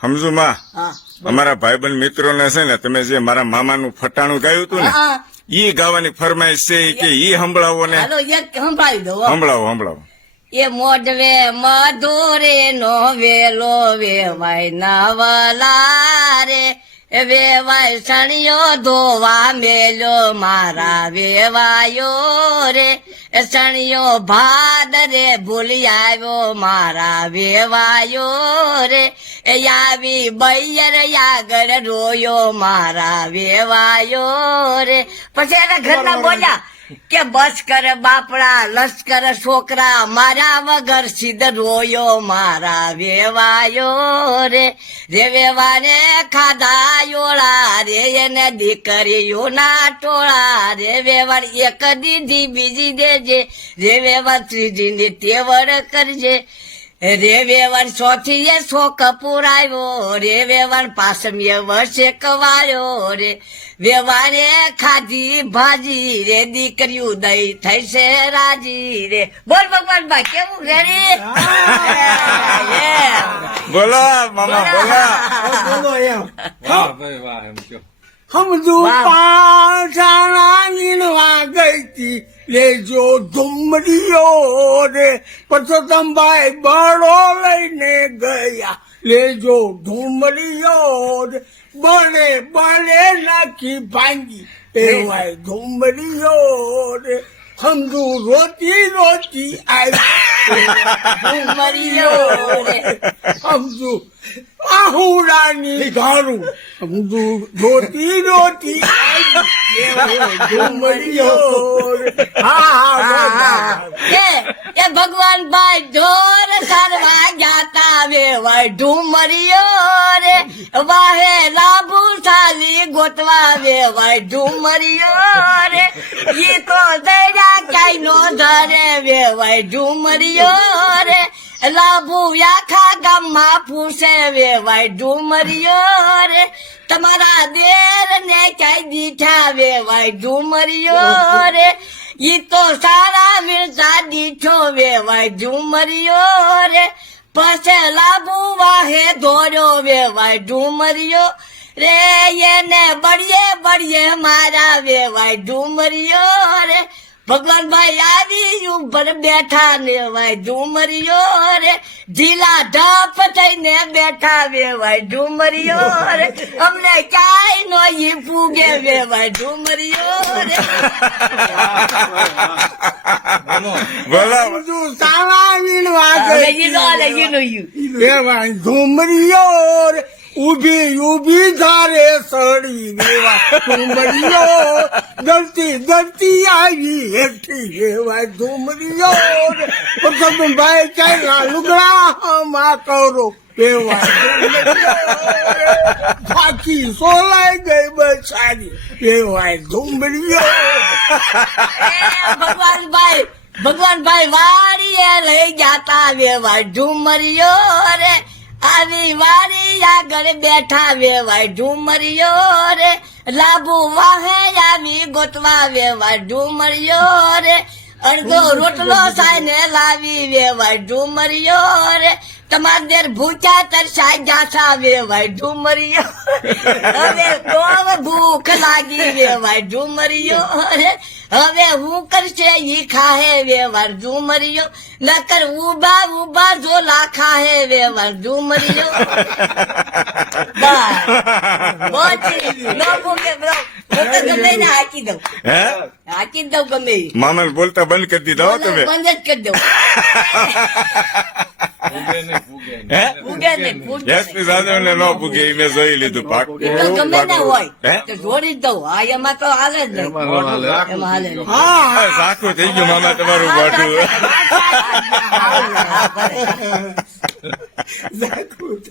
સમજુ માં હા અમારા ભાઈબંધ મિત્રો ને છે ને તમે જે મારા મામાનું ફટાણું ગાયું હતું ને હા ઈ ગાવાની ફરમાઈશ છે ઈ કે ઈ સંભળાવો ને હાલો એક સંભાળી દો હો. સંભળાવો એ મોઢવે મધુરે નો વેલો વેવાય નવલા રે વેવાય સણિયો ધોવા મેલ્યો મારા વેવાયો રે સણિયો ભાદ રે ભૂલી આવ્યો મારા વેવાયો રે આવી બૈયર આગળ રોયો મારા વેવાયો રે પછી એના ઘરના બોલ્યા કે બસ કરે બાપડા લશ્કર છોકરા મારા વગર સીધ રોયો મારા વેવાયો રે વેવાને ખાધા યોળા રે એને દીકરીઓના ટોળા રે વેવાર એક દીધી બીજી દેજે રે વેવાર ત્રીજી ની તેવડ કરજે રે વેવન ચોથી શોક પુરાયો રે વેવન પાસમીએ વર્ષે કવાયો રે વેવાને ખાધી ભાજી રે દીકરીઓ દઈ થઈ છે રાજી રે બોલ ભગવાન ભાઈ કેવું રેડી બોલો મામા બોલો બોલો એમ વાહ ભાઈ વાહ એમ કયો સમજુ વાહ. પાછાના નીણવા ગઈ તી લેજો ધુમરીઓ રે પરસોત્તમભાઈ બળો લઈને ગયા લેજો ધુમરીઓ રે બળે બળે નાખી ભાંગી એવાય ધુમરીઓ રે સમજુ રોતી રોતી આવી મરીયો રે સમજુ આહુડાની ઘારું સમજુ રોતી રોતી એ ભગવાન ભાઈ ઢોર સરવા જાતા વેવાય ઢુમરિયો રે વાહે લાભુ સાલી ગોતવા વેવાય ઢુમરિયો રે ઈ તો દયા કાઈ નો ધરે વેવાય ઢુમરિયો રે લાભુ આખા ગામમાં પૂછે વેવાય ઢુમરિયો રે તમારા દેર ને કઈ દીઠા વેવાય ઢુમરિયો રે ઈ તો સારા મિર્ચા દીઠો વેવાય ઢુમરિયો રે પછે લાભુ વાહે ધોર્યો વેવાય ઢુમરિયો રે એને બળીએ બળીએ મારા વેવાય ઢુમરિયો રે ભગવાન ભાઈ આવી ઉપર બેઠા ને વાય ઢુમરિયો રે ઢીલા ઢપ થઈને બેઠા વેવાય ઢુમરિયો રે અમને ક્યાંય નો ઈ ફૂગે વેવાય ઢુમરિયો રે બોલો સમજુ સારા વીણવા હવે ગઈ ઈ નો લે ઈ નો ઈ એવાય ધુમરીઓ રે ઉભી ઉભી ધારે સડી વેવા ધુમરીઓ ગલતી ગલતી આવી હેઠી વેવાય ધુમરીઓ રે પરસોત્તમભાઈ ચાલ્યા લુગડા હમા કરો વેવાય બાકી સોલાઈ ગઈ બસારી વેવાય ધુમરીઓ ભગવાન ભાઈ વાડીએ લઈ જાતા વેવાય ઢુમરિયો રે આવી વાડી આગળ બેઠા વેવાય ઢુમરિયો રે લાભુ વાહે આવી ગોતવા વેવાય ઢુમરિયો રે અડધો રોટલો સાઈને લાવી વેવાય ઢુમરિયો રે તમાર દેર ભૂખ્યા તરસાઈ જાસા વેવાય ઢુમરિયો હવે બહુ ભૂખ લાગી વેવાય ઢુમરિયો રે હવે હું કરશે ઈ ખાહે વેવાર ઢુમરિયો નકર ઉભા ઉભા ઝોલા ખાહે વેવાર ઢુમરિયો બસ બોચી નો ભૂખે બ્રો હું તો ગમે ને હાકી દઉં હે હાકી જ દઉં ગમે ઈ. મામાને બોલતા બંધ કરી દીધા હો તમે બંધ જ કરી દઉં ફૂગે ને ફૂગે હે ફૂગે ને ફૂગે એસપી સાહેબ ને નો પૂગે મેં જોઈ લીધું પાકું એ તો ગમે ના હોય હે તો જોડી જ દઉં હા એમાં તો હાલે જ નહીં એમાં હાલે નહીં. હા સાખું થઈ ગયું મામા તમારું બાટું હા, ભલે. જાગૃત